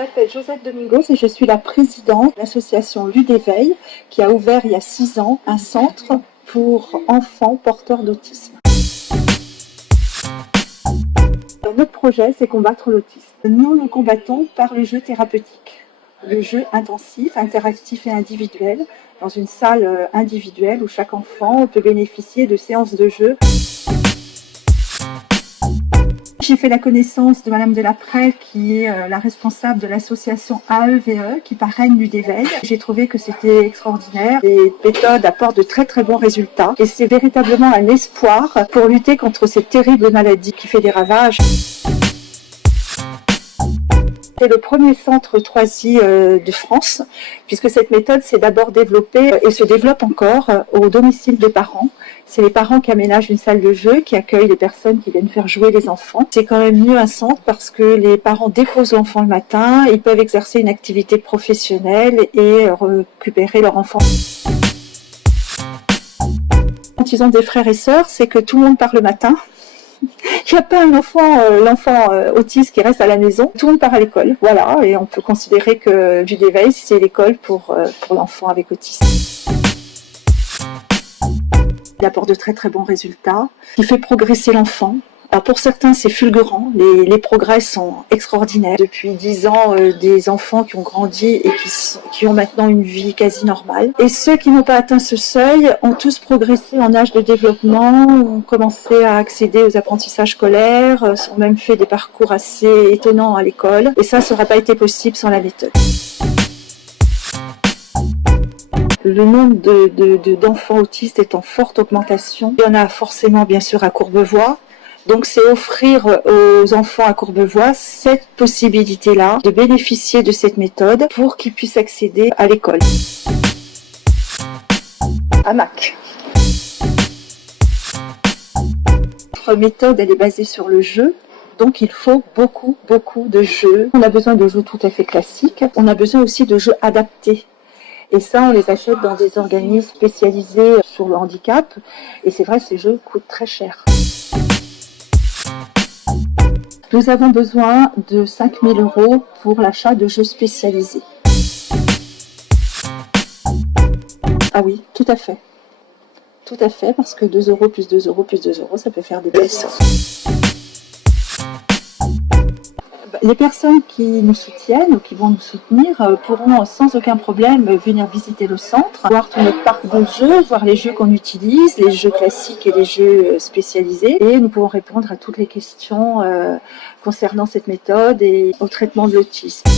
m'appelle Josette Domingos et je suis la présidente de l'association Ludéveil qui a ouvert il y a 6 ans un centre pour enfants porteurs d'autisme. Notre projet, c'est combattre l'autisme. Nous le combattons par le jeu thérapeutique, le jeu intensif, interactif et individuel, dans une salle individuelle où chaque enfant peut bénéficier de séances de jeu. J'ai fait la connaissance de Madame Delaprée, qui est la responsable de l'association AEVE, qui parraine Ludéveil. J'ai trouvé que c'était extraordinaire. Les méthodes apportent de très très bons résultats et c'est véritablement un espoir pour lutter contre cette terrible maladie qui fait des ravages. C'est le premier centre 3i de France, puisque cette méthode s'est d'abord développée et se développe encore au domicile des parents. C'est les parents qui aménagent une salle de jeu, qui accueillent les personnes qui viennent faire jouer les enfants. C'est quand même mieux un centre parce que les parents déposent l'enfant le matin, ils peuvent exercer une activité professionnelle et récupérer leur enfant. Quand ils ont des frères et sœurs, c'est que tout le monde part le matin. Il n'y a pas l'enfant autiste qui reste à la maison. Tout le monde part à l'école, voilà, et on peut considérer que Ludéveil, c'est l'école pour l'enfant avec autisme. Il apporte de très très bons résultats. Il fait progresser l'enfant. Alors pour certains, c'est fulgurant. Les progrès sont extraordinaires. Depuis 10 ans, des enfants qui ont grandi et qui ont maintenant une vie quasi normale. Et ceux qui n'ont pas atteint ce seuil ont tous progressé en âge de développement, ont commencé à accéder aux apprentissages scolaires, ont même fait des parcours assez étonnants à l'école. Et ça n'aurait pas été possible sans la méthode. Le nombre d'enfants autistes est en forte augmentation. Il y en a forcément, bien sûr, à Courbevoie. Donc, c'est offrir aux enfants à Courbevoie cette possibilité-là de bénéficier de cette méthode pour qu'ils puissent accéder à l'école. À Mac. Notre méthode, elle est basée sur le jeu. Donc, il faut beaucoup de jeux. On a besoin de jeux tout à fait classiques. On a besoin aussi de jeux adaptés. Et ça, on les achète dans des organismes spécialisés sur le handicap. Et c'est vrai, ces jeux coûtent très cher. Nous avons besoin de 5 000 € pour l'achat de jeux spécialisés. Ah oui, tout à fait. Tout à fait, parce que 2 € plus 2 € plus 2 €, ça peut faire des belles sommes. Les personnes qui nous soutiennent ou qui vont nous soutenir pourront sans aucun problème venir visiter le centre, voir tout notre parc de jeux, voir les jeux qu'on utilise, les jeux classiques et les jeux spécialisés. Et nous pouvons répondre à toutes les questions concernant cette méthode et au traitement de l'autisme.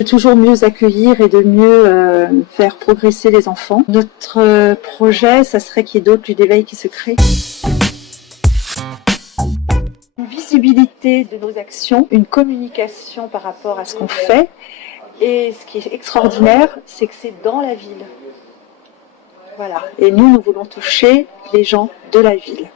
De toujours mieux accueillir et de mieux faire progresser les enfants. Notre projet, ça serait qu'il y ait d'autres Ludéveil qui se créent. Une visibilité de nos actions, une communication par rapport à ce qu'on fait. Et ce qui est extraordinaire, c'est que c'est dans la ville. Voilà. Et nous voulons toucher les gens de la ville.